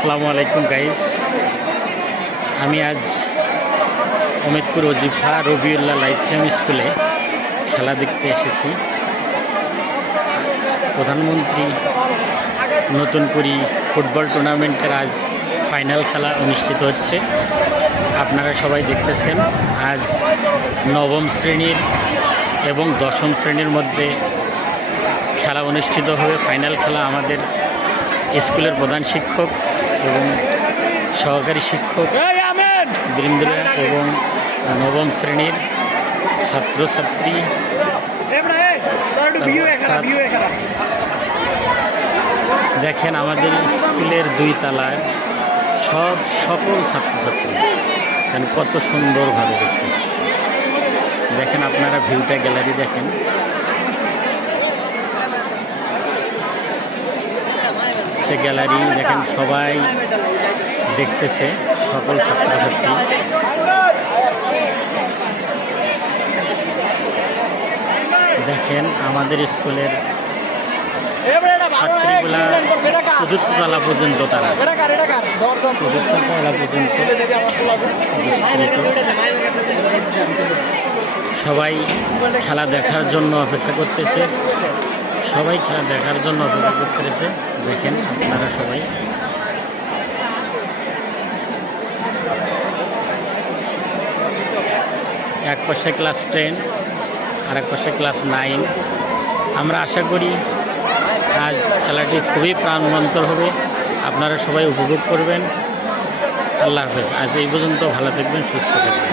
আসসালামু আলাইকুম গাইস। আমি আজ অমিতপুর ওজিফা রবিউল্লাহ লাইসেম স্কুলে খেলা দেখতে এসেছি। প্রধানমন্ত্রী নতুন করি ফুটবল টুর্নামেন্টের আজ ফাইনাল খেলা অনুষ্ঠিত হচ্ছে। আপনারা সবাই দেখতেছেন, আজ নবম শ্রেণীর এবং দশম শ্রেণীর মধ্যে খেলা অনুষ্ঠিত হবে। ফাইনাল খেলা আমাদের স্কুলের প্রধান শিক্ষক এবং সহকারী শিক্ষক বৃন্দরা এবং নবম শ্রেণীর ছাত্রছাত্রী দেখেন, আমাদের স্কুলের 2 তলায় সকল ছাত্রছাত্রী কত সুন্দরভাবে দেখতেছে। দেখেন আপনারা ভিউটা, গ্যালারি দেখেন। সে গ্যালারি দেখেন, সবাই দেখতেছে, সকল ছাত্রছাত্রী। দেখেন আমাদের স্কুলের ছাত্রীগুলা চতুর্থ তলা পর্যন্ত, তারা চতুর্থ তলা পর্যন্ত সবাই খেলা দেখার জন্য অপেক্ষা করতেছে। সবাই খেলা দেখার জন্য অপেক্ষা করতেছে। দেখেন আপনারা সবাই। এক পাশে ক্লাস 10 আর এক পাশে ক্লাস 9। আমরা আশা করি আজ খেলাটি খুবই প্রাণবন্তর হবে, আপনারা সবাই উপভোগ করবেন। আল্লাহ হাফেজ। আজ এই পর্যন্ত, ভালো থাকবেন, সুস্থ থাকবেন।